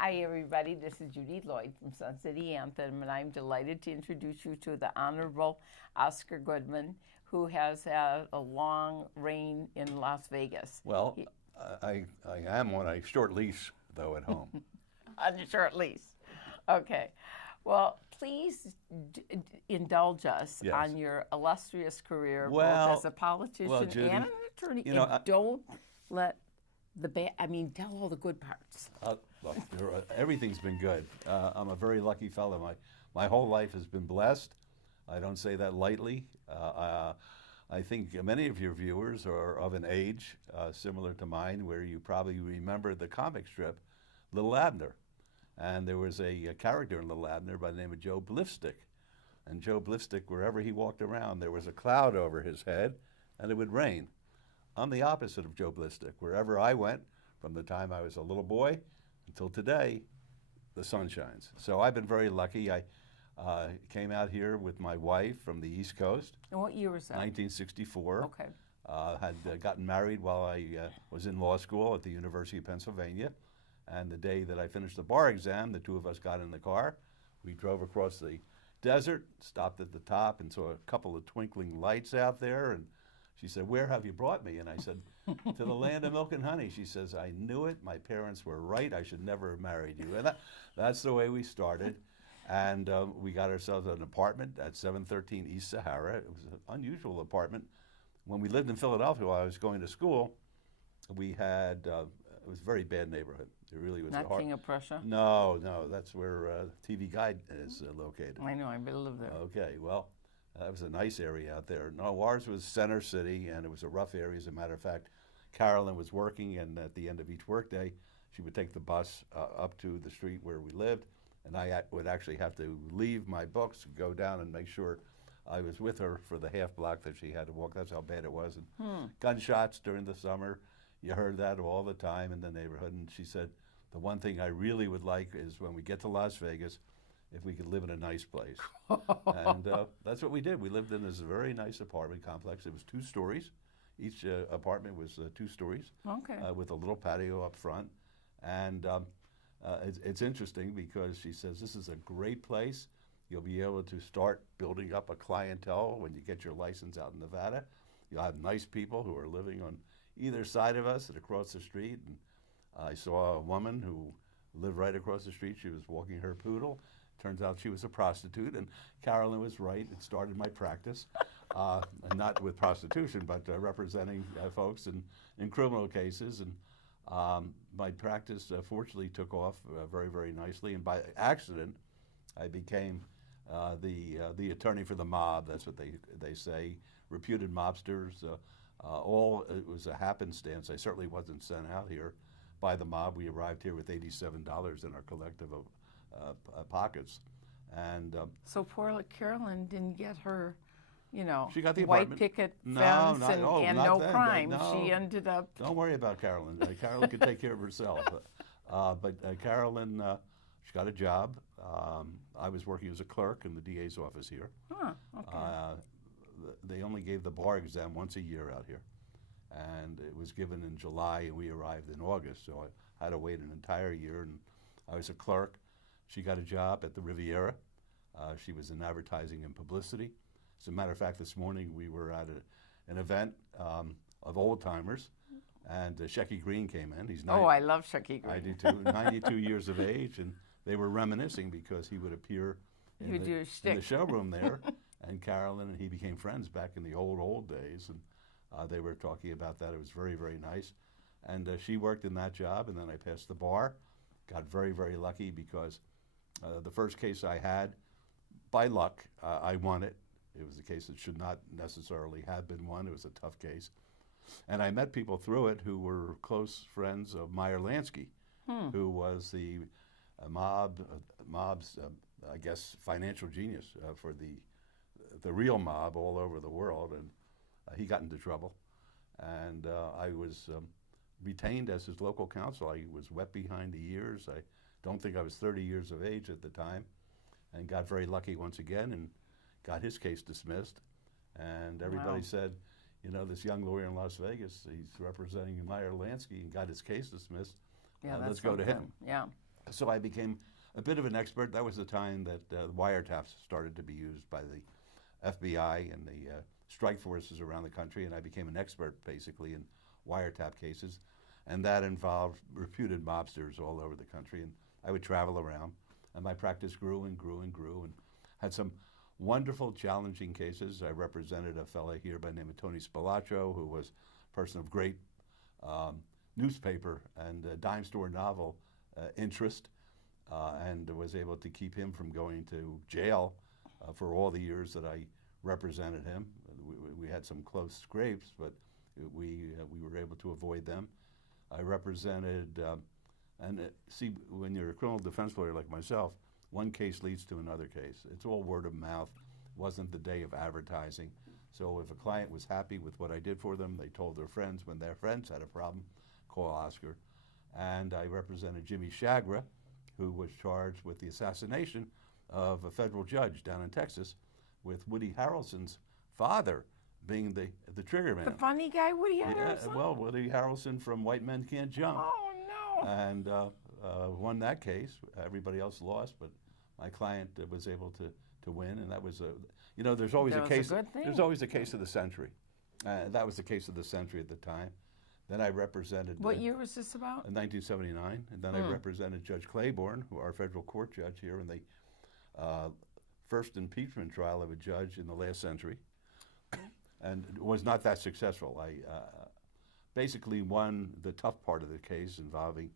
Hi, everybody. This is Judy Lloyd from Sun City Anthem, and I'm delighted to introduce you to the Honorable Oscar Goodman, who has had a long reign in Las Vegas. Well, I am on a short leash, though, at home. On a short lease. Okay. Well, please indulge us Yes. on your illustrious career, Well- both as a politician Judy, and an attorney. you know, and don't let the tell all the good parts. Look, everything's been good. I'm a very lucky fellow. My whole life has been blessed. I don't say that lightly. I think many of your viewers are of an age similar to mine, where you probably remember the comic strip Little Abner. And there was a character in Little Abner by the name of Joe Blifstick. And Joe Blifstick, wherever he walked around, there was a cloud over his head, and it would rain. I'm the opposite of Joe Blifstick. Wherever I went, from the time I was a little boy until today, the sun shines. So I've been very lucky. I came out here with my wife from the East Coast. And what year was that? 1964. Okay. Had gotten married while I was in law school at the University of Pennsylvania. And the day that I finished the bar exam, the two of us got in the car. We drove across the desert, stopped at the top, and saw a couple of twinkling lights out there. And she said, "Where have you brought me?" And I said, "To the land of milk and honey." She says, "I knew it. My parents were right. I should never have married you." And that's the way we started. And we got ourselves an apartment at 713 East Sahara. It was an unusual apartment. When we lived in Philadelphia while I was going to school, we had, it was a very bad neighborhood. It really was. Not King of Prussia? No, that's where TV Guide is located. I know, I lived there. Okay, well, that was a nice area out there. No, ours was Center City, and it was a rough area. As a matter of fact, Carolyn was working, and at the end of each workday, she would take the bus up to the street where we lived, and I would actually have to leave my books, go down and make sure I was with her for the half block that she had to walk. That's how bad it was. And gunshots during the summer, you heard that all the time in the neighborhood. And she said, the one thing I really would like is when we get to Las Vegas, if we could live in a nice place. And that's what we did. We lived in this very nice apartment complex. It was 2 stories. Each apartment was 2 stories. Okay. With a little patio up front. And it's interesting because she says, this is a great place. You'll be able to start building up a clientele when you get your license out in Nevada. You'll have nice people who are living on either side of us and across the street. And I saw a woman who lived right across the street. She was walking her poodle. Turns out she was a prostitute, and Carolyn was right. It started my practice, and not with prostitution, but representing folks in criminal cases. And my practice fortunately took off very, very nicely. And by accident, I became the attorney for the mob. That's what they say. Reputed mobsters. It was a happenstance. I certainly wasn't sent out here by the mob. We arrived here with $87 in our collective pockets, and So poor Carolyn didn't get her, she got the white apartment. picket No, fence not- and, oh, and not no then. crime. No. She ended up. Don't worry about Carolyn. Carolyn could take care of herself. But Carolyn, she got a job. I was working as a clerk in the DA's office here. Huh, okay. They only gave the bar exam once a year out here, and it was given in July, and we arrived in August. So I had to wait an entire year, and I was a clerk. She got a job at the Riviera. She was in advertising and publicity. As a matter of fact, this morning we were at an event of old timers, and Shecky Green came in. He's Oh, I love Shecky Green. I do too. 92 years of age, and they were reminiscing because he would appear He would do a in shtick. the showroom there, and Carolyn and he became friends back in the old days, and they were talking about that. It was very, very nice, and she worked in that job, and then I passed the bar. Got very, very lucky because the first case I had, by luck, I won it. It was a case that should not necessarily have been won. It was a tough case. And I met people through it who were close friends of Meyer Lansky, who was the mob's, I guess, financial genius for the real mob all over the world. And he got into trouble. And I was retained as his local counsel. I was wet behind the ears. I don't think I was 30 years of age at the time, and got very lucky once again and got his case dismissed. And everybody said, this young lawyer in Las Vegas, he's representing Meyer Lansky and got his case dismissed. Yeah, let's go to him. Yeah. So I became a bit of an expert. That was the time that wiretaps started to be used by the FBI and the strike forces around the country, and I became an expert basically in wiretap cases, and that involved reputed mobsters all over the country. And I would travel around, and my practice grew and grew and grew, and had some wonderful, challenging cases. I represented a fellow here by the name of Tony Spilaccio, who was a person of great newspaper and dime store novel interest, and was able to keep him from going to jail for all the years that I represented him. We had some close scrapes, but we were able to avoid them. I represented, see, when you're a criminal defense lawyer like myself, one case leads to another case. It's all word of mouth. It wasn't the day of advertising. So if a client was happy with what I did for them, they told their friends. When their friends had a problem, call Oscar. And I represented Jimmy Chagra, who was charged with the assassination of a federal judge down in Texas, with Woody Harrelson's father being the trigger man. The funny guy, Woody Harrelson? Yeah, well, Woody Harrelson from White Men Can't Jump. Oh, no. And won that case. Everybody else lost, but my client was able to win, and that was there's always That a was a case. good thing. There's always a case of the century. That was the case of the century at the time. Then I represented. What year was this about? In 1979, and then I represented Judge Claiborne, who our federal court judge here, in the first impeachment trial of a judge in the last century, and was not that successful. I basically won the tough part of the case involving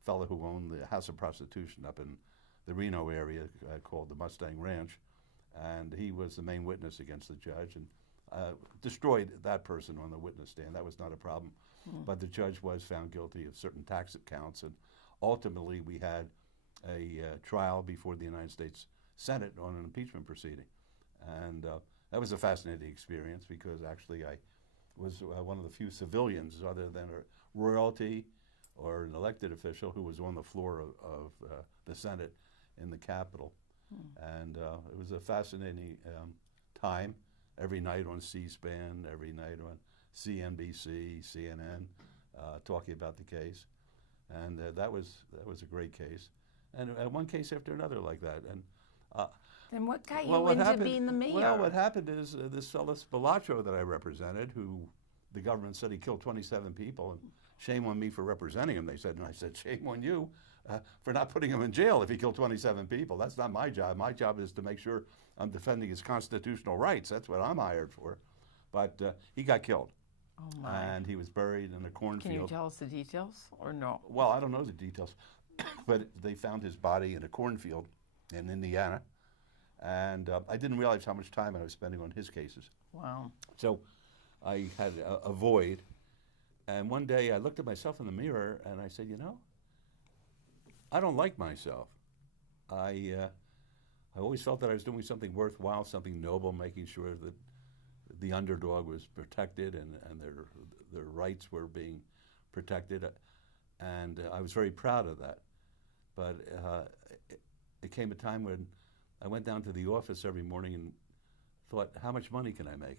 a fellow who owned the House of Prostitution up in the Reno area called the Mustang Ranch, and he was the main witness against the judge, and destroyed that person on the witness stand. That was not a problem. But the judge was found guilty of certain tax counts, and ultimately we had a trial before the United States Senate on an impeachment proceeding. And that was a fascinating experience, because actually I was one of the few civilians, other than a royalty or an elected official, who was on the floor of the Senate in the Capitol. And it was a fascinating time, every night on C-SPAN, every night on CNBC, CNN, talking about the case. And that was a great case. And one case after another like that. And Then what got you into being the mayor? Well, what happened is this fellow Spilaccio that I represented, who the government said he killed 27 people, and shame on me for representing him, they said. And I said, shame on you for not putting him in jail if he killed 27 people. That's not my job. My job is to make sure I'm defending his constitutional rights. That's what I'm hired for. But he got killed. Oh, my. And he was buried in a cornfield. Can you tell us the details, or no? Well, I don't know the details, but they found his body in a cornfield in Indiana. And I didn't realize how much time I was spending on his cases. Wow. So I had a void. And one day I looked at myself in the mirror and I said, I don't like myself. I always felt that I was doing something worthwhile, something noble, making sure that the underdog was protected and their rights were being protected. And I was very proud of that. But it came a time when I went down to the office every morning and thought, how much money can I make?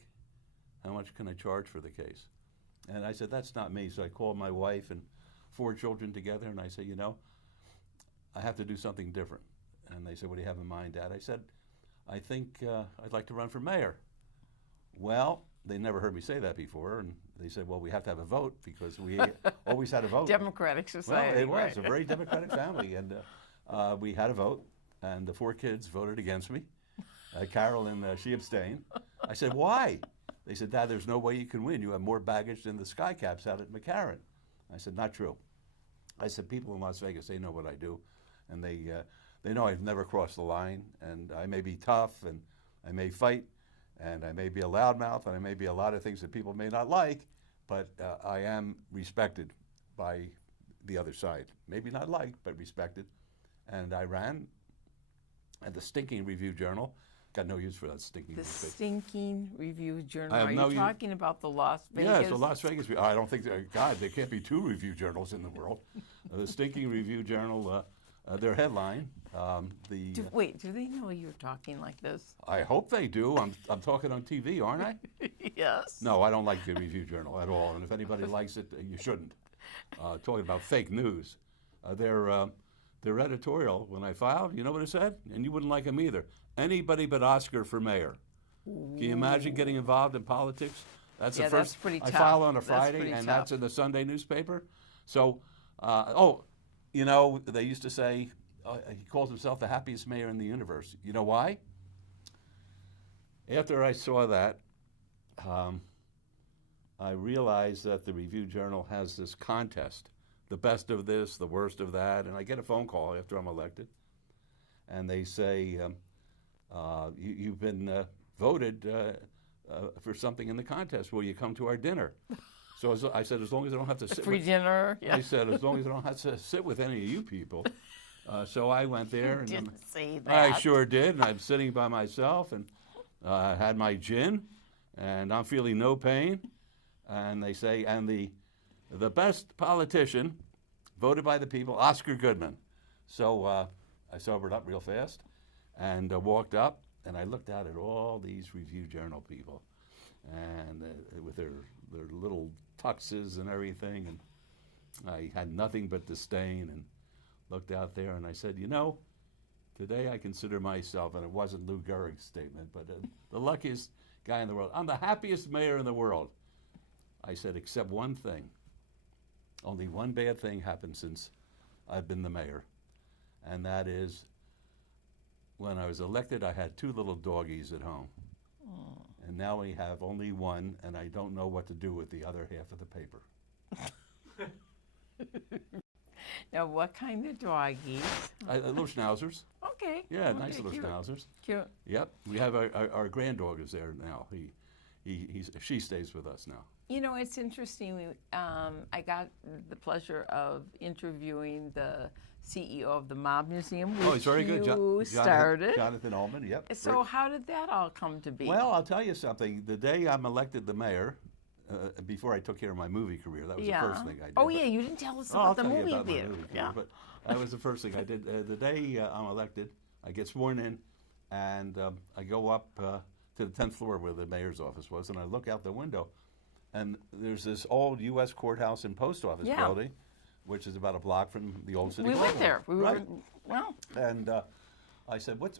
How much can I charge for the case? And I said, that's not me. So I called my wife and 4 children together, and I said, I have to do something different. And they said, what do you have in mind, Dad? I said, I think I'd like to run for mayor. Well, they never heard me say that before, and they said, well, we have to have a vote, because we always had a vote. Democratic society. Well, it was right. a very democratic family, and we had a vote, and the 4 kids voted against me. Carolyn, she abstained. I said, why? They said, Dad, there's no way you can win. You have more baggage than the Skycaps out at McCarran. I said, not true. I said, people in Las Vegas, they know what I do, and they know I've never crossed the line, and I may be tough, and I may fight, and I may be a loudmouth, and I may be a lot of things that people may not like, but I am respected by the other side. Maybe not liked, but respected. And I ran, and the Stinking Review Journal, got no use for that stinking The newspaper. Stinking Review Journal. I have Are no you use- talking about the Las Vegas? Yes, the Las Vegas. I don't think, God, there can't be 2 review journals in the world. The Stinking Review Journal, their headline, Wait, do they know you're talking like this? I hope they do. I'm talking on TV, aren't I? Yes. No, I don't like the Review Journal at all. And if anybody likes it, you shouldn't. Talking about fake news. Their their editorial, when I filed, you know what it said? And you wouldn't like him either. Anybody but Oscar for mayor. Can you imagine getting involved in politics? That's Yeah, the first. that's pretty I tough. file on a That's Friday, pretty and tough. that's in the Sunday newspaper. So, they used to say he calls himself the happiest mayor in the universe. You know why? After I saw that, I realized that the Review Journal has this contest, the best of this, the worst of that, and I get a phone call after I'm elected, and they say, you've been voted for something in the contest. Will you come to our dinner? So I said, as long as I don't have to sit Free with, dinner. Yeah. I said, as long as I don't have to sit with any of you people. So I went there, and Didn't say that. I sure did, and I'm sitting by myself, and I had my gin, and I'm feeling no pain. And they say, and the best politician voted by the people, Oscar Goodman. So I sobered up real fast and walked up, and I looked out at all these Review Journal people, and with their little tuxes and everything, and I had nothing but disdain, and looked out there, and I said, today I consider myself, and it wasn't Lou Gehrig's statement, but the luckiest guy in the world. I'm the happiest mayor in the world. I said, except one thing. Only one bad thing happened since I've been the mayor, and that is when I was elected, I had 2 little doggies at home. And now we have only one, and I don't know what to do with the other half of the paper. Now, what kind of doggies? Little schnauzers. Okay. Yeah, okay, nice little cute. schnauzers. Cute. Yep. We have our granddog is there now. She stays with us now. It's interesting. I got the pleasure of interviewing the CEO of the Mob Museum, which He's very good. you started. Jonathan Ullman, yep. So how did that all come to be? Well, I'll tell you something. The day I'm elected the mayor, before I took care of my movie career, that was the first thing I did. Oh, yeah, you didn't tell us I'll about the tell you movie about my theater. movie career, Yeah. but that was the first thing I did. The day I'm elected, I get sworn in, and I go up to the 10th floor where the mayor's office was, and I look out the window, and there's this old U.S. courtdoors and post office Yeah. building, which is about a block from the old city We hall. went there. We right. were, well, And I said, what's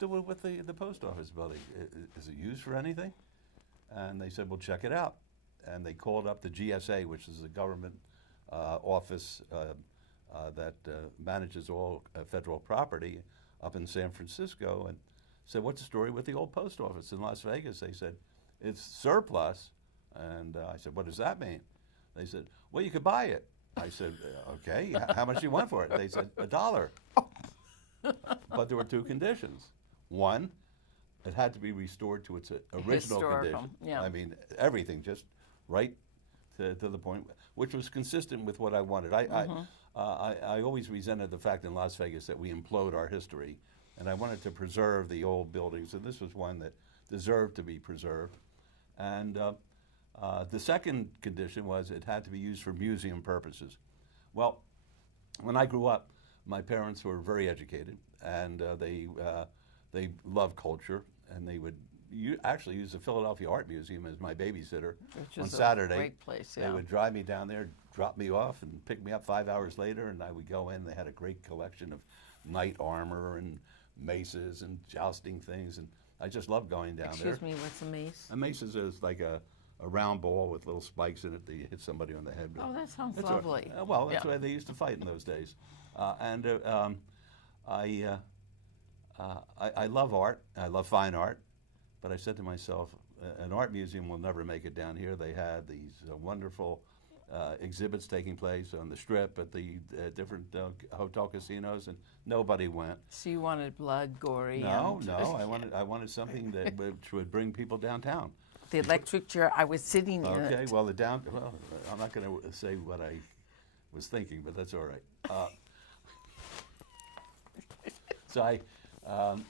doing with the post office building? Is it used for anything? And they said, well, check it out. And they called up the GSA, which is the government office that manages all federal property up in San Francisco, and said, what's the story with the old post office in Las Vegas? They said, it's surplus. And I said, what does that mean? They said, well, you could buy it. I said, okay, how much do you want for it? They said, $1. But there were 2 conditions. One, it had to be restored to its original Historical, condition. yeah. I mean, everything just right to the point, which was consistent with what I wanted. I always resented the fact in Las Vegas that we implode our history, and I wanted to preserve the old buildings, and this was one that deserved to be preserved. And the second condition was it had to be used for museum purposes. Well, when I grew up, my parents were very educated, and they loved culture, and they would actually use the Philadelphia Art Museum as my babysitter which on is Saturday. a great place, They yeah. would drive me down there, drop me off, and pick me up 5 hours later, and I would go in. They had a great collection of knight armor and maces and jousting things, and I just loved going down there. Excuse me, what's a mace? A mace is like a round ball with little spikes in it that you hit somebody on the head with. Oh, that sounds That's lovely. Well, that's Yeah. the way they used to fight in those days. I love art. I love fine art. But I said to myself, an art museum will never make it down here. They had these wonderful exhibits taking place on the Strip at the different hotel casinos, and nobody went. So you wanted blood, gory. No, and I wanted something that which would bring people downtown. the electric chair. I was sitting in Okay, it. well, I'm not going to say what I was thinking, but that's all right. So I'm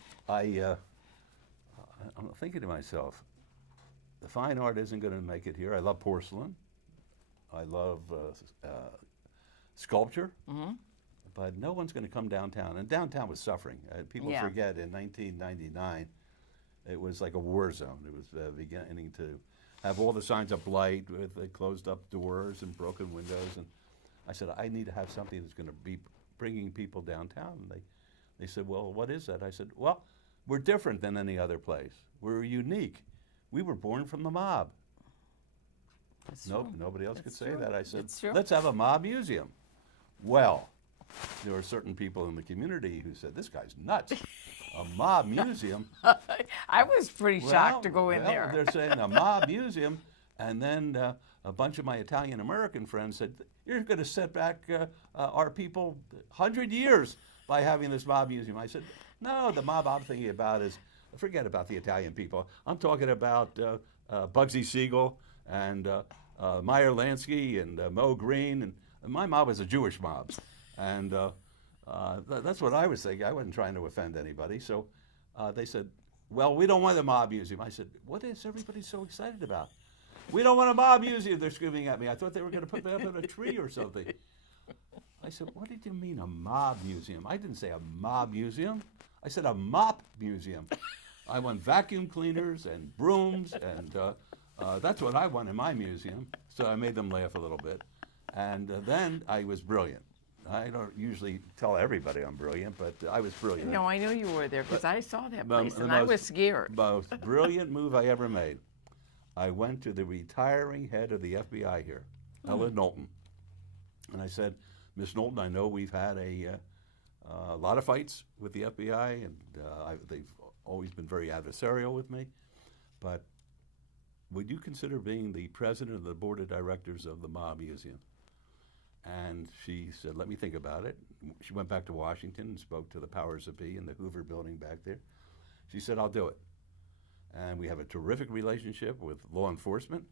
thinking to myself, the fine art isn't going to make it here. I love porcelain. I love sculpture. Mm-hmm. But no one's going to come downtown. And downtown was suffering. People Yeah. forget in 1999, it was like a war zone. It was beginning to have all the signs of blight with the closed up doors and broken windows. And I said, I need to have something that's going to be bringing people downtown. And they said, well, what is that? I said, well, we're different than any other place. We're unique. We were born from the mob. That's Nope, true. nobody else could That's say true. that. I said, It's true. let's have a mob museum. Well, there were certain people in the community who said, this guy's nuts. A mob museum? I was pretty shocked to go in well, there. They're saying a mob museum. And then a bunch of my Italian-American friends said, you're going to set back our people 100 years by having this mob museum. I said, no, the mob I'm thinking about is, forget about the Italian people. I'm talking about Bugsy Siegel and Meyer Lansky and Mo Green. And my mob was a Jewish mob. And that's what I was thinking. I wasn't trying to offend anybody. So they said, well, we don't want a mob museum. I said, what is everybody so excited about? We don't want a mob museum, they're screaming at me. I thought they were going to put me up in a tree or something. I said, what did you mean a mob museum? I didn't say a mob museum. I said a mop museum. I want vacuum cleaners and brooms, and that's what I want in my museum. So I made them laugh a little bit. And then I was brilliant. I don't usually tell everybody I'm brilliant, but I was brilliant. No, I know you were there because I saw that place the and I most- was scared. Most brilliant move I ever made. I went to the retiring head of the FBI here, Ellen Knowlton, and I said, Miss Knowlton, I know we've had a lot of fights with the FBI, and they've always been very adversarial with me, but would you consider being the president of the board of directors of the Mob Museum? And she said, let me think about it. She went back to Washington and spoke to the powers that be in the Hoover building back there. She said, I'll do it. And we have a terrific relationship with law enforcement.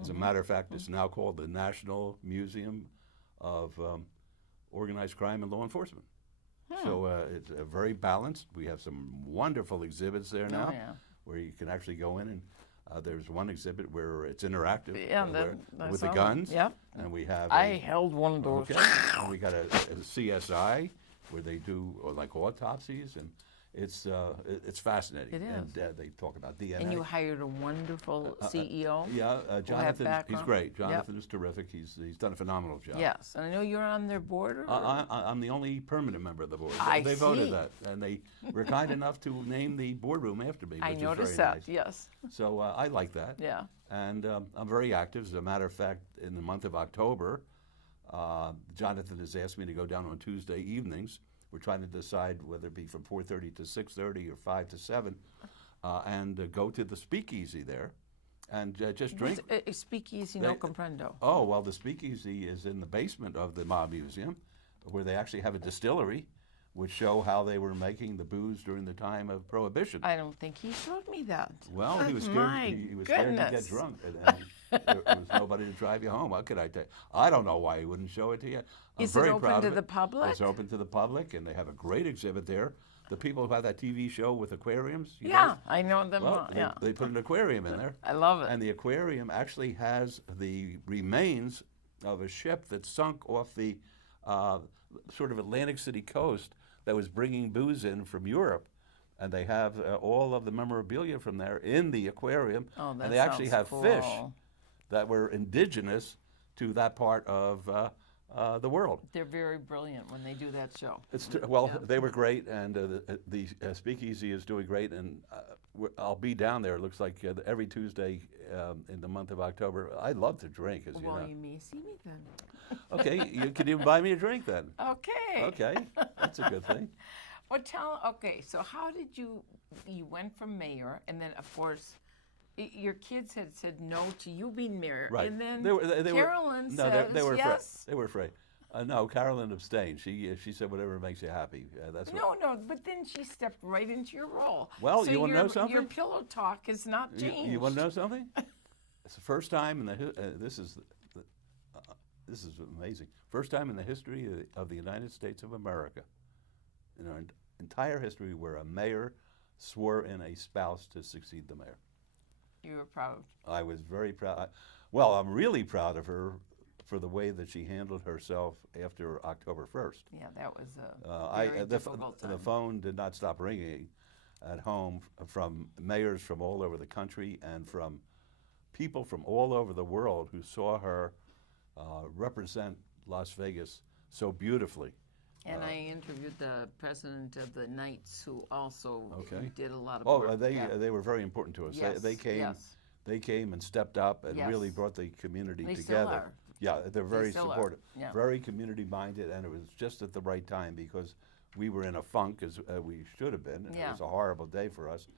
As a matter of fact, it's now called the National Museum of Organized Crime and Law Enforcement. So it's very balanced. We have some wonderful exhibits there now yeah. where you can actually go in and there's one exhibit where it's interactive Yeah, with the saw guns. Yep. And we have I held one of those. okay. And we got a CSI where they do like autopsies, and it's fascinating. It is. And they talk about DNA. And you hired a wonderful CEO. Yeah, Jonathan, he's background. great. Yep. Jonathan is terrific. He's done a phenomenal job. Yes, and I know you're on their board. Or? I'm the only permanent member of the board. I They see. voted that, and they were kind enough to name the boardroom after me, which I is noticed very that. nice. Yes. So I like that. Yeah. And I'm very active. As a matter of fact, in the month of October, Jonathan has asked me to go down on Tuesday evenings. We're trying to decide whether it be from 4:30 to 6:30 or 5 to 7, and go to the Speakeasy there, and just drink. Speakeasy no They- comprendo. Oh, well, the Speakeasy is in the basement of the Mob Museum, where they actually have a distillery, which show how they were making the booze during the time of Prohibition. I don't think he showed me that. Well, he was scared. My He was scared to get goodness. drunk, and there was nobody to drive you home. What could I tell you? I don't know why he wouldn't show it to you. I'm Is it very open proud to of the it. public? It's open to the public, and they have a great exhibit there. The people who have that TV show with aquariums. You Yeah, know, I know them. well, Yeah, they put an aquarium in there. I love it. And the aquarium actually has the remains of a ship that sunk off the sort of Atlantic City coast that was bringing booze in from Europe. And they have all of the memorabilia from there in the aquarium. Oh, that and they actually sounds have fish cool. that were indigenous to that part of the world. They're very brilliant when they do that show. Well, they were great, and the Speakeasy is doing great, and I'll be down there. It looks like every Tuesday in the month of October. I love to drink, as Well, you know. you may see me then. Okay, you could even buy me a drink then. Okay. Okay, that's a good thing. Well, okay, so how did you went from mayor, and then, of course, your kids had said no to you being mayor, Right. and then They Carolyn no, says they were yes. Afraid. They were afraid. No, Carolyn abstained. She said whatever makes you happy. That's what. No, but then she stepped right into your role. Well, so you wanna know something? Your pillow talk has not changed. You want to know something? It's the first time in the this is amazing. First time in the history of the United States of America, in our entire history, where a mayor swore in a spouse to succeed the mayor. You were proud. I was very proud. Well, I'm really proud of her for the way that she handled herself after October 1st. Yeah, that was a very difficult time. The phone did not stop ringing at home from mayors from all over the country and from people from all over the world who saw her represent Las Vegas so beautifully. And I interviewed the president of the Knights, who also Okay. did a lot of Oh, work. they were very important to us. Yes, They came. yes. They came and stepped up and really Yes. brought the community They still together. are. Yeah, they're very still are. supportive, Yeah. very community minded, and it was just at the right time because we were in a funk as we should have been. And Yeah. It was a horrible day for us,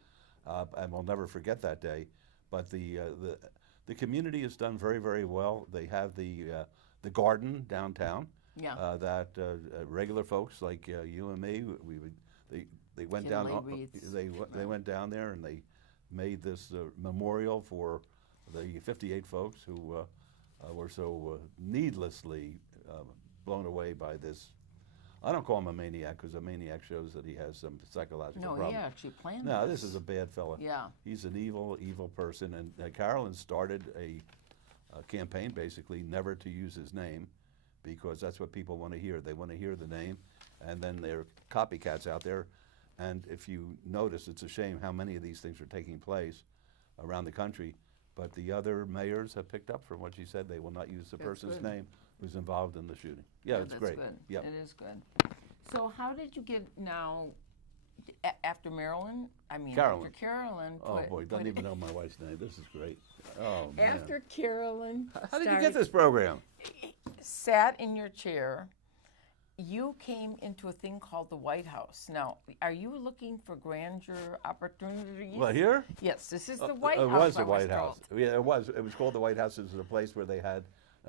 and we'll never forget that day. But the community has done very, very well. They have the garden downtown. Yeah. That regular folks like you and me, they went down. Kinley wreaths. They went down there and they made this memorial for the 58 folks who were so needlessly blown away by this. I don't call him a maniac because a maniac shows that he has some psychological No, problem. he actually planned No, this is a bad fella. Yeah. He's an evil, evil person. And Carolyn started a campaign, basically, never to use his name, because that's what people want to hear. They want to hear the name, and then there are copycats out there. And if you notice, it's a shame how many of these things are taking place around the country. But the other mayors have picked up from what she said. They will not use the That's person's good. name who's involved in the shooting. Yeah, it's that's great. good. Yeah. It is good. So how did you get now, after Marilyn? I mean, Carolyn. after Carolyn. Oh put- boy, doesn't put- even know my wife's name. This is great. Oh man. After Carolyn How did you started- get this program? sat in your chair, you came into a thing called the White House. Now, are you looking for grandeur opportunities? Well, here? Yes, this is the White It House. was I the White House. told. Yeah, it was. It was called the White House. It was a place where they had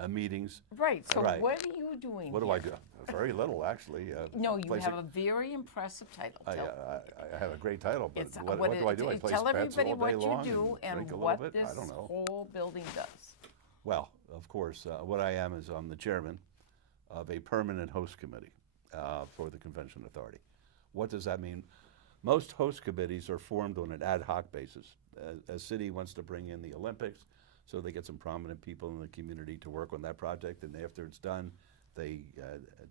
meetings. Right. So Right. what are you doing? What do I here? do? Very little, actually. No, you place have it- a very impressive title. I have a great title, but It's what what do I do? I place tell bets everybody all day what long you do and and drink a what little bit? this I don't know. whole building does. Well, of course, what I am is I'm the chairman of a permanent host committee for the Convention Authority. What does that mean? Most host committees are formed on an ad hoc basis. A city wants to bring in the Olympics, so they get some prominent people in the community to work on that project, and after it's done, they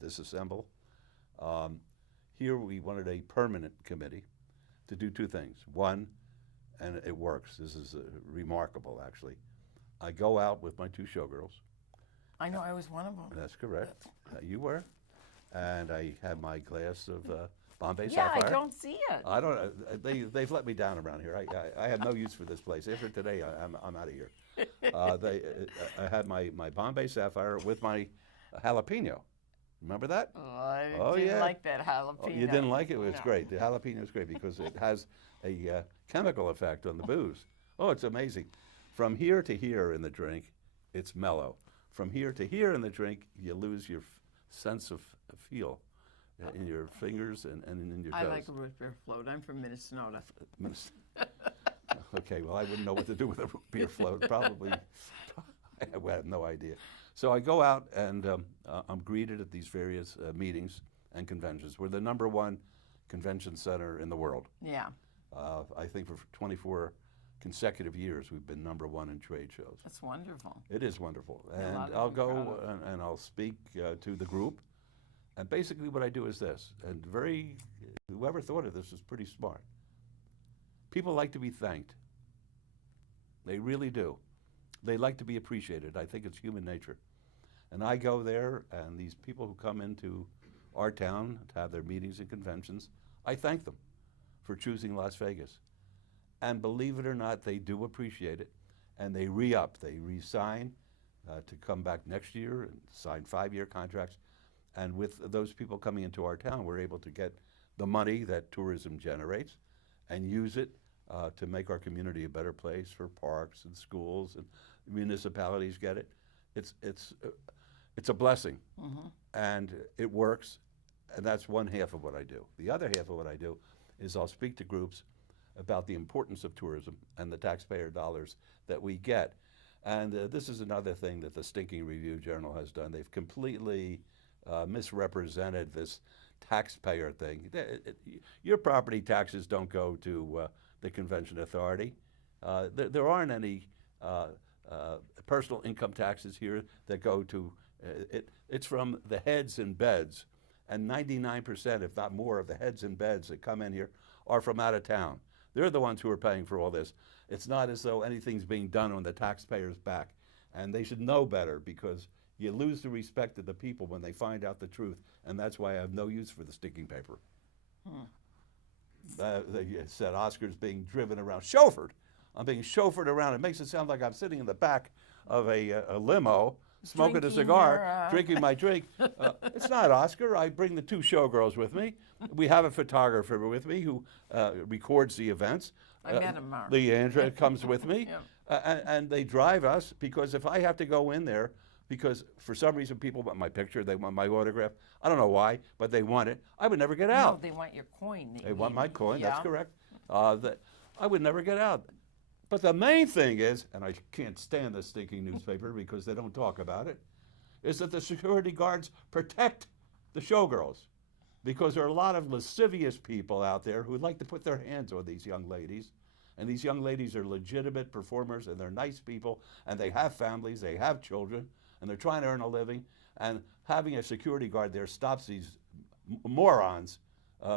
disassemble. Here we wanted a permanent committee to do two things. One, and it works, this is remarkable actually, I go out with my two showgirls. I know I was one of them. That's correct. You were. And I have my glass of Bombay Yeah, Sapphire. I don't see it. I don't. They've let me down around here. I have no use for this place. After today, I'm out of here. I had my Bombay Sapphire with my jalapeno. Remember that? Oh, I Oh, didn't yeah. like that jalapeno. Oh, you didn't like it? It's No. great. The jalapeno is great because it has a chemical effect on the booze. Oh, it's amazing. From here to here in the drink, it's mellow. From here to here in the drink, you lose your sense of feel in your fingers and in your toes. I like a root beer float. I'm from Minnesota. Okay, well, I wouldn't know what to do with a root beer float. Probably, I have no idea. So I go out and I'm greeted at these various meetings and conventions. We're the #1 convention center in the world. Yeah, I think for 24 consecutive years we've been #1 in trade shows. that's wonderful. It is wonderful. Yeah, a And lot of I'll them proud go of and I'll speak to the group. And basically what I do is this, and whoever thought of this is pretty smart. People like to be thanked. They really do. They like to be appreciated. I think it's human nature. And I go there, and these people who come into our town to have their meetings and conventions, I thank them for choosing Las Vegas. And believe it or not, they do appreciate it. And they re-up, they re-sign to come back next year and sign 5-year contracts. And with those people coming into our town, we're able to get the money that tourism generates and use it to make our community a better place for parks and schools, and municipalities get it. It's a blessing, and it works, and that's one half of what I do. The other half of what I do is I'll speak to groups about the importance of tourism and the taxpayer dollars that we get. And this is another thing that the Stinking Review Journal has done. They've completely misrepresented this taxpayer thing. Your property taxes don't go to the Convention Authority. There aren't any personal income taxes here that go to it's from the heads and beds, and 99%, if not more, of the heads and beds that come in here are from out of town. They're the ones who are paying for all this. It's not as though anything's being done on the taxpayer's back, and they should know better, because you lose the respect of the people when they find out the truth, and that's why I have no use for the sticking paper. They said Oscar's being driven around, chauffeured. I'm being chauffeured around. It makes it sound like I'm sitting in the back of a limo, smoking a Drinking cigar, your, drinking my drink. It's not Oscar. I bring the two showgirls with me. We have a photographer with me who records the events. I met him, Mark. Leandra comes with me, Yeah. and they drive us, because if I have to go in there, because for some reason people want my picture, they want my autograph. I don't know why, but they want it. I would never get No, out. they want your coin. They want my coin. Yeah. That's correct. That I would never get out. But the main thing is, and I can't stand the stinking newspaper because they don't talk about it, is that the security guards protect the showgirls, because there are a lot of lascivious people out there who like to put their hands on these young ladies. And these young ladies are legitimate performers, and they're nice people, and they have families, they have children, and they're trying to earn a living. And having a security guard there stops these morons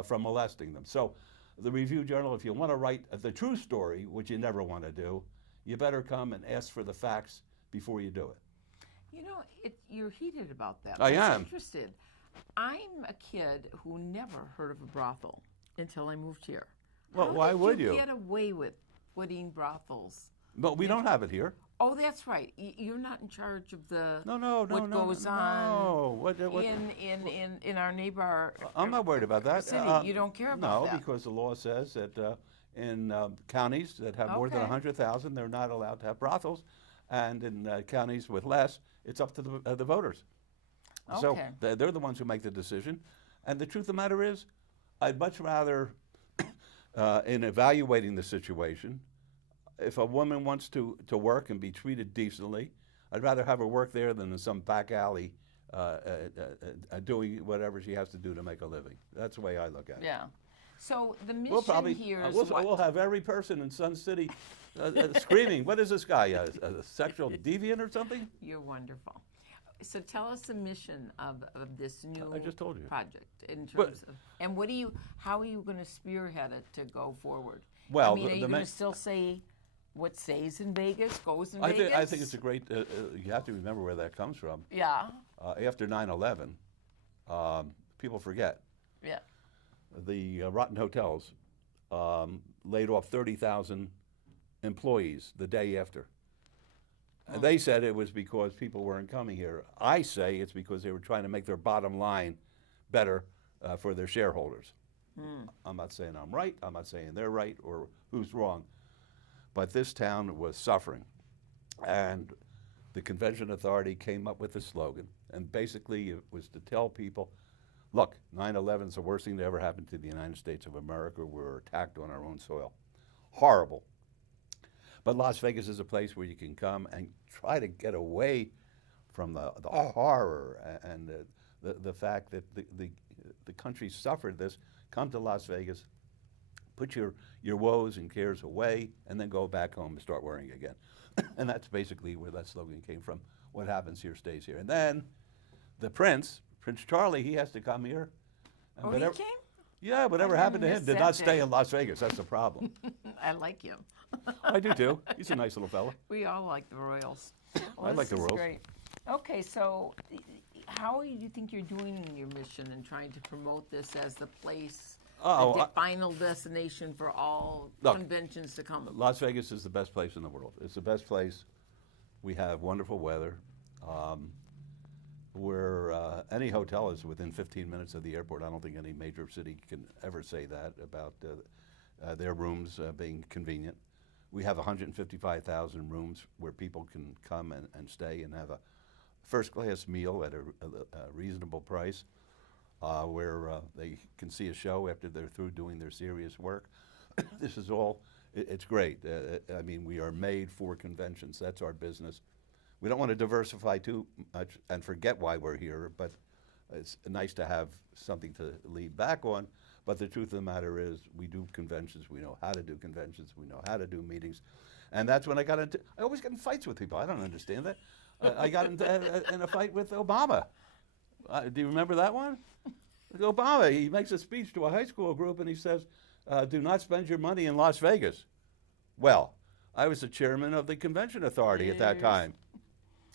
from molesting them. So the Review Journal, if you want to write the true story, which you never want to do, you better come and ask for the facts before you do it. You know, you're heated about that. I I'm am. interested. I'm a kid who never heard of a brothel until I moved here. Well, How why did would you you? get away with putting brothels? But we don't have it here. Oh, that's right. You're not in charge of the No, what no, goes no. on What, in our neighbor. I'm not worried about that. City. You don't care about no, that. because the law says that in counties that have more than Okay. 100,000, they're not allowed to have brothels, and in counties with less, it's up to the voters. So Okay. they're the ones who make the decision. And the truth of the matter is, I'd much rather, in evaluating the situation, if a woman wants to work and be treated decently, I'd rather have her work there than in some back alley doing whatever she has to do to make a living. That's the way I look at it. Yeah. So the mission We'll probably here is we'll have every person in Sun City screaming, "What is this guy? A sexual deviant or something?" You're wonderful. So tell us the mission of this new I just told you. project in Well- terms of, and how are you going to spearhead it to go forward? Well, I mean, are you the going ma- to still say what stays in Vegas goes in Vegas? I think it's a great. You have to remember where that comes from. Yeah, After 9/11, people forget yeah. the rotten hotels laid off 30,000 employees the day after. And they said it was because people weren't coming here. I say it's because they were trying to make their bottom line better for their shareholders. I'm not saying I'm right. I'm not saying they're right or who's wrong. But this town was suffering. And the Convention Authority came up with a slogan. And basically it was to tell people, look, 9/11 is the worst thing that ever happened to the United States of America. We were attacked on our own soil. Horrible. But Las Vegas is a place where you can come and try to get away from the horror and the fact that the country suffered this. Come to Las Vegas, put your woes and cares away, and then go back home and start worrying again. And that's basically where that slogan came from. What happens here stays here. And then the Prince Charlie, he has to come here. And Oh, whatever, he came? Yeah, whatever I happened to him missed did that not stay day. in Las Vegas. That's the problem. I like him. I do too. He's a nice little fella. We all like the Royals. I like the this is Royals. Great. Okay, so how do you think you're doing in your mission and trying to promote this as the place, the final destination for all Look, conventions to come? Las Vegas is the best place in the world. It's the best place. We have wonderful weather. Any hotel is within 15 minutes of the airport. I don't think any major city can ever say that about their rooms being convenient. We have 155,000 rooms where people can come and stay and have a first-class meal at a reasonable price, where they can see a show after they're through doing their serious work. This is all, it's great. I mean, we are made for conventions. That's our business. We don't want to diversify too much and forget why we're here, but it's nice to have something to lead back on. But the truth of the matter is, we do conventions. We know how to do conventions. We know how to do meetings. And that's when I always get in fights with people. I don't understand that. I got in a fight with Obama. Do you remember that one? Obama, he makes a speech to a high school group and he says, do not spend your money in Las Vegas. Well, I was the chairman of the Convention Authority at that time.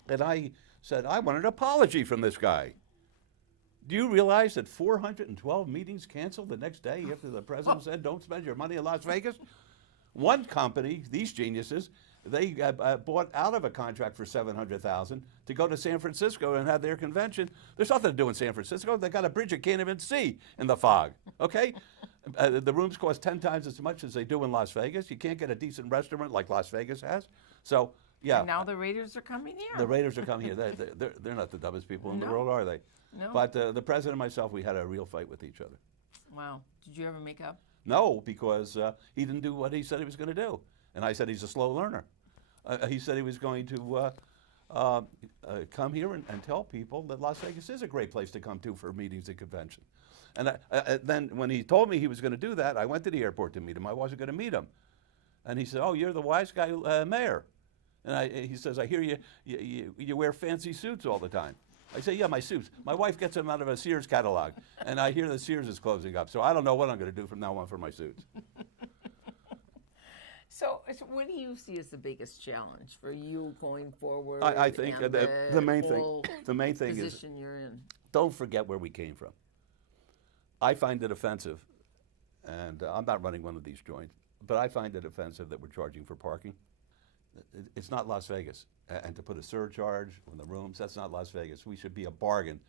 And I said, I want an apology from this guy. Do you realize that 412 meetings canceled the next day after the president said, don't spend your money in Las Vegas? One company, these geniuses, they bought out of a contract for $700,000 to go to San Francisco and have their convention. There's nothing to do in San Francisco. They got a bridge you can't even see in the fog. Okay, the rooms cost 10 times as much as they do in Las Vegas. You can't get a decent restaurant like Las Vegas has. So yeah, And now the Raiders are coming here. the Raiders are coming here. They're not the dumbest people in the world, are they? No. But the president and myself, we had a real fight with each other. Wow. Did you ever make up? No, because he didn't do what he said he was going to do. And I said he's a slow learner. He said he was going to come here and tell people that Las Vegas is a great place to come to for meetings and convention. And then when he told me he was going to do that, I went to the airport to meet him. I wasn't going to meet him. And he said, oh, you're the wise guy mayor. And he says, I hear you wear fancy suits all the time. I say, yeah, my suits. My wife gets them out of a Sears catalog, and I hear that Sears is closing up, so I don't know what I'm going to do from now on for my suits. So what do you see as the biggest challenge for you going forward? I think and the main thing is position you're in. don't forget where we came from. I find it offensive, and I'm not running one of these joints, but I find it offensive that we're charging for parking. It's not Las Vegas. And to put a surcharge on the rooms, that's not Las Vegas. We should be a bargain.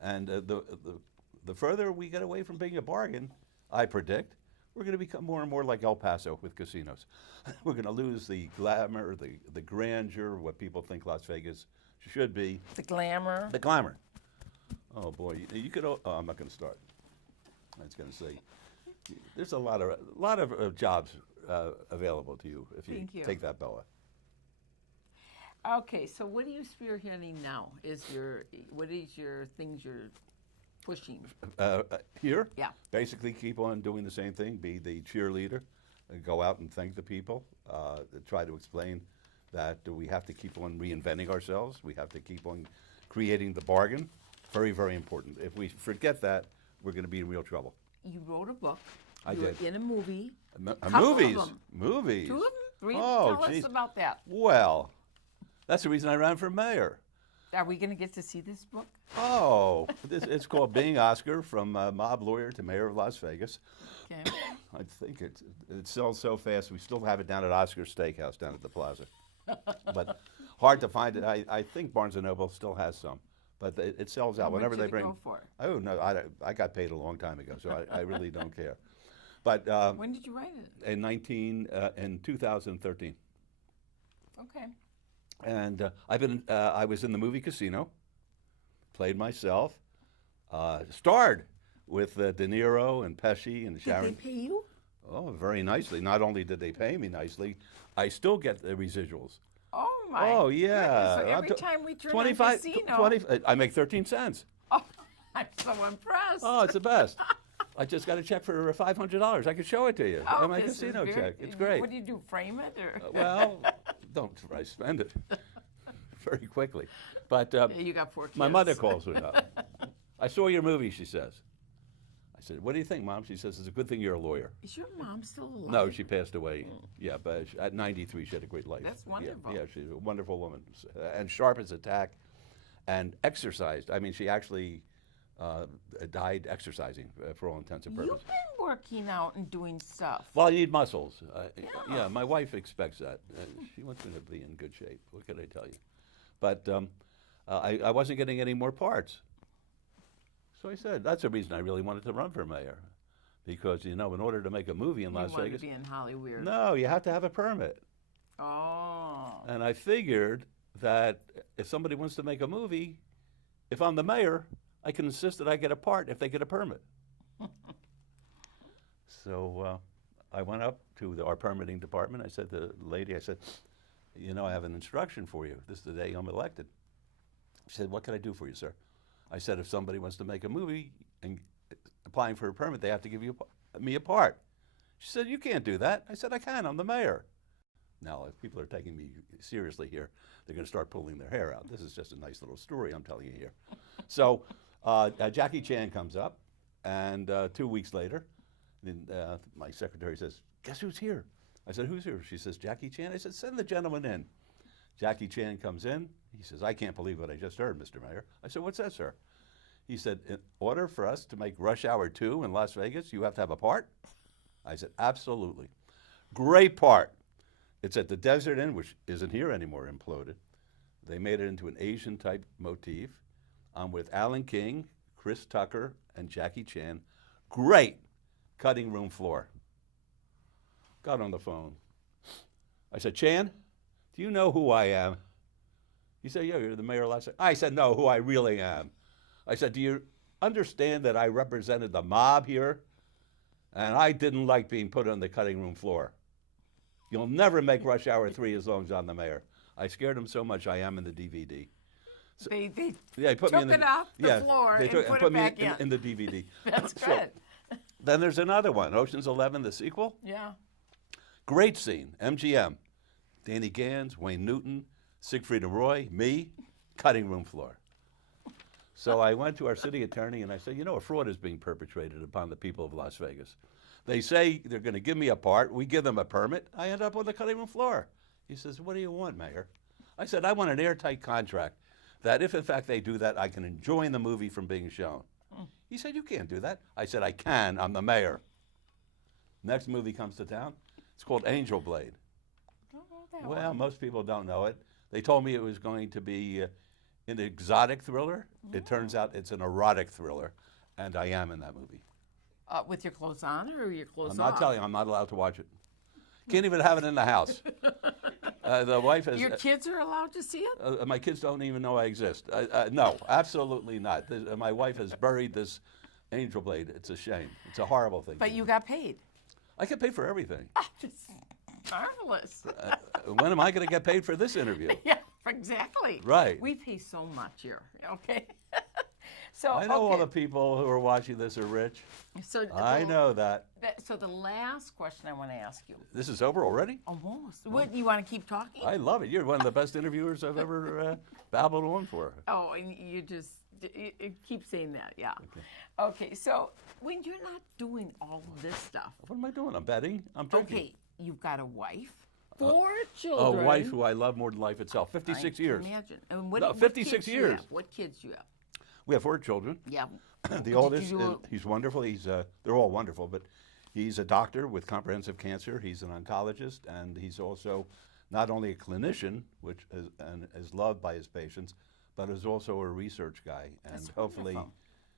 And the further we get away from being a bargain, I predict, we're going to become more and more like El Paso with casinos. We're going to lose the glamour, the grandeur, what people think Las Vegas should be. The glamour. The glamour. Oh boy, you could. Oh, I'm not going to start. I was going to say, there's a lot of jobs available to you if you take that, Bella. Okay, so what are you spearheading now? What is your things you're pushing? Here? Yeah. Basically keep on doing the same thing, be the cheerleader, go out and thank the people, try to explain that we have to keep on reinventing ourselves, we have to keep on creating the bargain. Very, very important. If we forget that, we're going to be in real trouble. You wrote a book. I you did. were in a movie. Movies? Of them. Movies? 2 of them? 3 of them? Oh, Tell geez. us about that. Well, that's the reason I ran for mayor. Are we going to get to see this book? Oh, it's called Being Oscar, from mob lawyer to mayor of Las Vegas. Okay. I think it sells so fast. We still have it down at Oscar's Steakhouse down at the Plaza. But hard to find it. I think Barnes & Noble still has some. But it sells out How whenever much they did it bring. go for? Oh, no, I got paid a long time ago, so I really don't care. But When did you write it? in 2013. Okay. And I was in the movie Casino, played myself, starred with De Niro and Pesci and Sharon. Did they pay you? Oh, very nicely. Not only did they pay me nicely, I still get the residuals. Oh my! Oh yeah. goodness. So every I'm time we turn 25, on Casino, 20, I make 13 cents. oh, I'm so impressed. Oh, it's the best. I just got a check for $500. I could show it to you. Oh, My this is casino very- check. It's great. What do you do? Frame it or? Well, don't I spend it very quickly. But You got 4 kids. my mother calls me up. I saw your movie, she says. I said, what do you think, Mom? She says, it's a good thing you're a lawyer. Is your mom still alive? No, she passed away. Yeah, but at 93, she had a great life. That's wonderful. Yeah, she's a wonderful woman. And sharp as a tack and exercised. I mean, she actually died exercising for all intents and You've purposes. been working out and doing stuff. Well, I need muscles. Yeah, my wife expects that. She wants me to be in good shape. What can I tell you? But I wasn't getting any more parts. So I said, that's the reason I really wanted to run for mayor. Because, in order to make a movie in Las You wanted Vegas, to be in Hollywood. no, you have to have a permit. Oh. And I figured that if somebody wants to make a movie, if I'm the mayor, I can insist that I get a part if they get a permit. So I went up to our permitting department. I said to the lady, I said, I have an instruction for you. This is the day I'm elected. She said, what can I do for you, sir? I said, if somebody wants to make a movie and applying for a permit, they have to give me a part. She said, you can't do that. I said, I can. I'm the mayor. Now, if people are taking me seriously here, they're going to start pulling their hair out. This is just a nice little story I'm telling you here. So Jackie Chan comes up, and 2 weeks later, my secretary says, guess who's here? I said, who's here? She says, Jackie Chan. I said, send the gentleman in. Jackie Chan comes in. He says, I can't believe what I just heard, Mr. Mayor. I said, what's that, sir? He said, in order for us to make Rush Hour 2 in Las Vegas, you have to have a part? I said, absolutely. Great part. It's at the Desert Inn, which isn't here anymore, imploded. They made it into an Asian-type motif. I'm with Alan King, Chris Tucker, and Jackie Chan. Great cutting room floor. Got on the phone. I said, Chan, do you know who I am? He said, yeah, you're the mayor of Las Vegas. I said, no, who I really am. I said, do you understand that I represented the mob here? And I didn't like being put on the cutting room floor. You'll never make Rush Hour 3 as long as I'm the mayor. I scared him so much I am in the DVD. So, They yeah, put took me in the, it off the yeah, floor they and took, put put it me back in the DVD. That's So, good. then there's another one, Ocean's 11, the sequel. Yeah. Great scene, MGM. Danny Gans, Wayne Newton, Siegfried and Roy, me, cutting room floor. So I went to our city attorney and I said, you know, a fraud is being perpetrated upon the people of Las Vegas. They say they're going to give me a part. We give them a permit. I end up on the cutting room floor. He says, what do you want, Mayor? I said, I want an airtight contract that if, in fact, they do that, I can enjoin the movie from being shown. He said, you can't do that. I said, I can. I'm the mayor. Next movie comes to town. It's called Angel Blade. Don't know that Well, one. most people don't know it. They told me it was going to be an exotic thriller. It turns out it's an erotic thriller, and I am in that movie. With your clothes on or your clothes I'm off? not telling you, I'm not allowed to watch it. Can't even have it in the house. The wife has. Your kids are allowed to see it? My kids don't even know I exist. No, absolutely not. My wife has buried this Angel Blade. It's a shame. It's a horrible thing. But you got paid. I get paid for everything. Just marvelous. When am I going to get paid for this interview? Yeah, exactly. Right. We pay so much here. Okay. So I know all okay. the people who are watching this are rich. So I know that. So the last question I want to ask you. This is over already? Almost. What, you want to keep talking? I love it. You're one of the best interviewers I've ever babbled on for. Oh, and you just you keep saying that, yeah. Okay, so when you're not doing all of this stuff, What am I doing? I'm betting. I'm drinking. okay, you've got a wife, 4 A children. wife who I love more than life itself. 56 I can years. Imagine. And what, No, what 56 kids do you years. have? What kids do you have? We have 4 children. Yeah. The oldest, you do he's wonderful. They're all wonderful, but he's a doctor with comprehensive cancer. He's an oncologist, and he's also not only a clinician, which is loved by his patients, but is also a research guy. And That's hopefully, wonderful.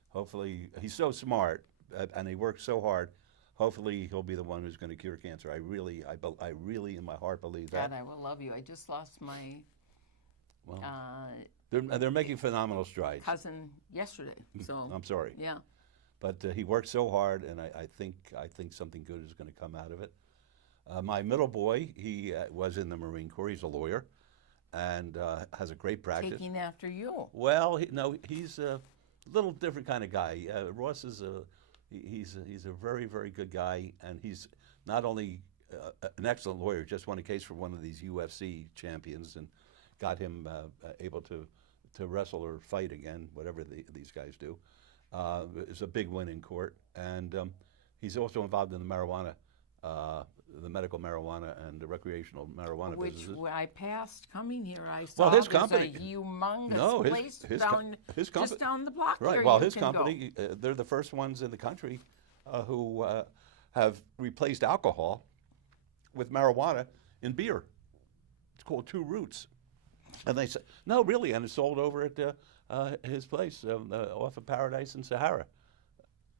hopefully, he's so smart and he works so hard. Hopefully, he'll be the one who's going to cure cancer. I really, in my heart, believe that. God, I will love you. I just lost my Well, uh, they're making phenomenal strides. cousin yesterday. So I'm sorry. yeah. But he worked so hard, and I think something good is going to come out of it. My middle boy, he was in the Marine Corps. He's a lawyer, and has a great practice. Taking after you. Well, he's a little different kind of guy. Ross is he's a very, very good guy, and he's not only an excellent lawyer. Just won a case for one of these UFC champions, and got him able to wrestle or fight again, whatever these guys do. It's a big win in court, and he's also involved in the marijuana, the medical marijuana and the recreational marijuana Which businesses. when I passed coming here, I saw Well, his there's company- a humongous No, place his just company, down the block right? here Well, you his can go. company, they're the first ones in the country who have replaced alcohol with marijuana in beer. It's called Two Roots, and they say no, really, and it's sold over at his place off of Paradise and Sahara.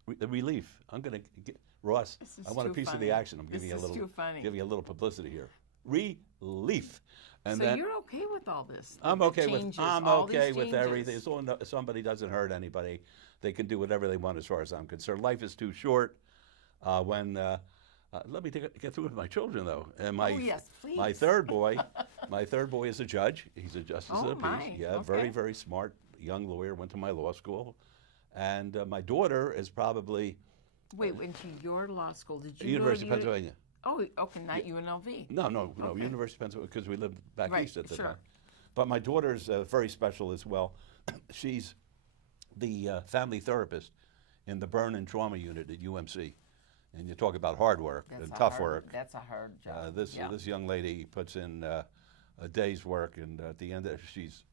Relief. I'm going to get Ross. This is I want a too piece of funny. the action. I'm This giving you a is little, too funny. giving you a little publicity here. Relief. And So then you're okay with all this? I'm the okay with changes, I'm all these okay with everything. changes? As long as somebody doesn't hurt anybody, they can do whatever they want. As far as I'm concerned, life is too short. Let me get through with my children though. And my Oh, yes, my please. third boy, is a judge. He's a justice Oh, of the my, peace. Yeah, okay. very very smart young lawyer. Went to my law school, and my daughter is probably Wait, went to your law school? Did you University of go to Pennsylvania. Oh, okay, not UNLV. No, Okay. University of Pennsylvania, because we lived back Right, east at the sure. time. But my daughter's very special as well. She's the family therapist in the burn and trauma unit at UMC. And you talk about hard work and tough work. That's a hard job. This yeah. young lady puts in a day's work, and at the end, she's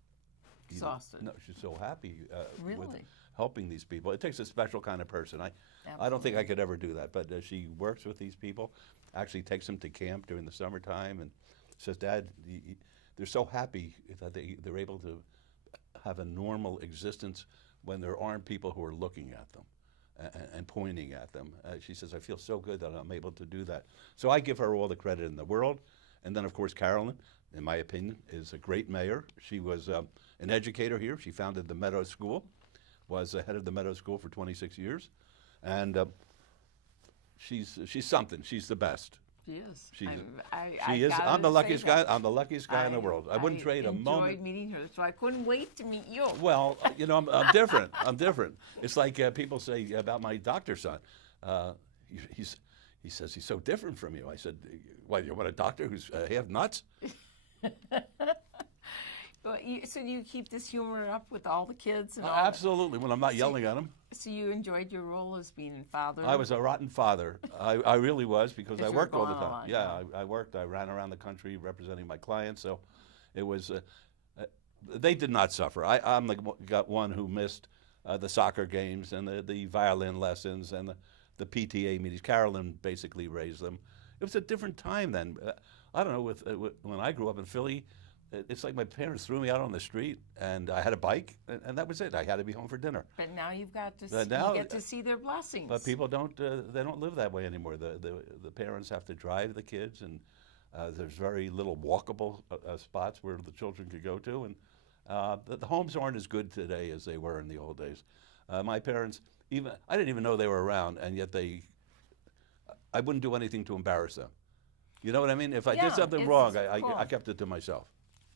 exhausted. No, she's so happy with Really? helping these people. It takes a special kind of person. I don't think I could ever do that, but she works with these people, actually takes them to camp during the summertime, and says, Dad, they're so happy that they're able to have a normal existence when there aren't people who are looking at them and pointing at them. She says, I feel so good that I'm able to do that. So I give her all the credit in the world. And then, of course, Carolyn, in my opinion, is a great mayor. She was an educator here. She founded the Meadow School, was the head of the Meadow School for 26 years. And she's something. She's the best. She is. She I is. gotta I'm the say luckiest that. guy. I'm the luckiest guy in the world. I wouldn't trade a moment. I enjoyed meeting her, so I couldn't wait to meet you. Well, you know, I'm different. I'm different. It's like people say about my doctor son. He says he's so different from you. I said, what, you want a doctor who's half nuts? Well, so you keep this humor up with all the kids and all? Absolutely, when I'm not yelling at them. So you enjoyed your role as being a father? I was a rotten father. I really was, because I you were worked all the going a time. lot, Yeah, I worked. I ran around the country representing my clients. So it was, they did not suffer. I'm got one who missed the soccer games and the violin lessons and the PTA meetings. Carolyn basically raised them. It was a different time then. I don't know, when I grew up in Philly, it's like my parents threw me out on the street, and I had a bike, and that was it. I had to be home for dinner. But now you've got to Now, you get to see their blessings. But people don't they don't live that way anymore. The parents have to drive the kids, and there's very little walkable spots where the children could go to, and the homes aren't as good today as they were in the old days. My parents, I didn't even know they were around, and yet I wouldn't do anything to embarrass them. You know what I mean? If I did something wrong, I kept it to myself.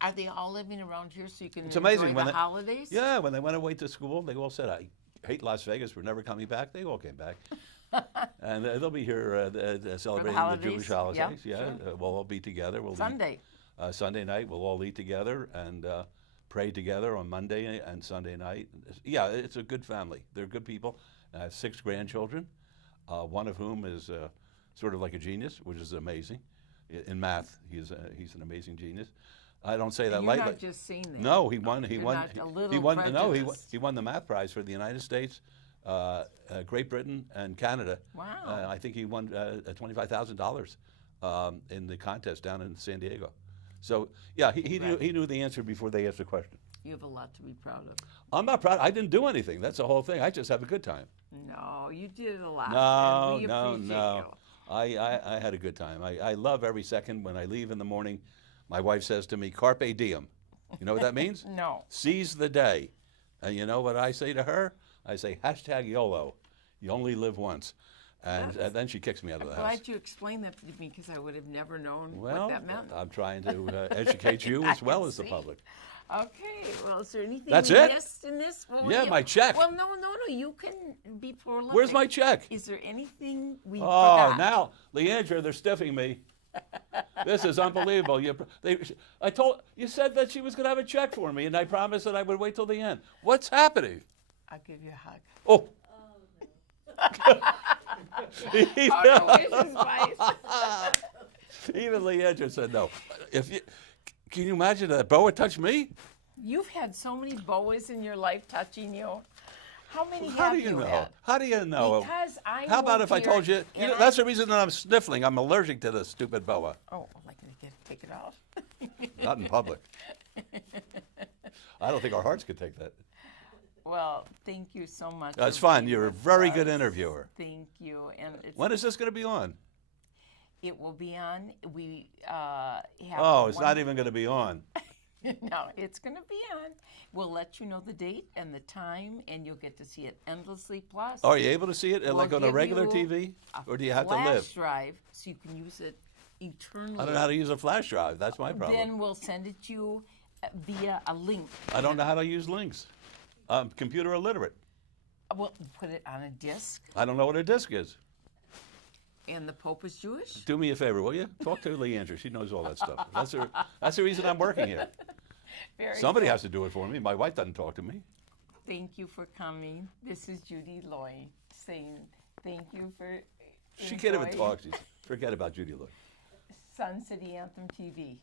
Are they all living around here so you can It's amazing enjoy the holidays? Yeah, when they went away to school, they all said, I hate Las Vegas, we're never coming back. They all came back. And they'll be here celebrating the Jewish holidays. Yeah, Sure. We'll all be together. Sunday. Sunday night, we'll all eat together and pray together on Monday and Sunday night. Yeah, it's a good family. They're good people. I have 6 grandchildren, one of whom is sort of like a genius, which is amazing. In math, he's an amazing genius. I don't say that You're lightly. not just saying that. No, he won. He You're won. not a little He won. No, prejudiced. he won the math prize for the United States, Great Britain, and Canada. Wow. I think he won $25,000 in the contest down in San Diego. So yeah, he knew the answer before they asked the question. You have a lot to be proud of. I'm not proud. I didn't do anything. That's the whole thing. I just have a good time. No, you did a lot. No, and we no, appreciate no. you. I had a good time. I love every second. When I leave in the morning, my wife says to me, "Carpe diem." You know what that means? No. Seize the day. And you know what I say to her? I say, #YOLO. You only live once. And then she kicks me out of the I'm house. glad you explained that to me because I would have never known Well, what that meant. I'm trying to educate you as well as the see. public. Okay, well, is there anything That's we it? missed in this? Well, Yeah, my check. Well, no, you can be prolific. Where's my check? Is there anything we Oh, forgot? now, Leandra, they're stiffing me. This is unbelievable. You said that she was going to have a check for me, and I promised that I would wait till the end. What's happening? I'll give you a hug. Oh. Oh, no, where's his wife? Even Leandra said no. Can you imagine that boa touched me? You've had so many boas in your life touching you. How many How have do you know? had? How do you know? Because I How about moved if I here told you? and I- That's the reason that I'm sniffling. I'm allergic to this stupid boa. Oh, like to take it off? Not in public. I don't think our hearts could take that. Well, thank you so much. That's for fine. being You're a with very good us. interviewer. Thank you, and When is this going to be on? it will be on. We have. Oh, it's not even going to be on. No, it's going to be on. We'll let you know the date and the time, and you'll get to see it endlessly. Plus, Are you able to see it like we'll on a give regular you TV, a or do you have to flash live? drive so you can use it eternally. I don't know how to use a flash drive. That's my problem. Then we'll send it to you via a link. I don't know how to use links. I'm computer illiterate. We'll put it on a disc, I don't know what a disc is. and the Pope is Jewish. Do me a favor, will you? Talk to Leandra. She knows all that stuff. That's the reason I'm working here. Very Somebody good. has to do it for me. My wife doesn't talk to me. Thank you for coming. This is Judy Loy saying thank you for. She can't even enjoying talk. Forget about Judy Lloyd. Sun City Anthem TV.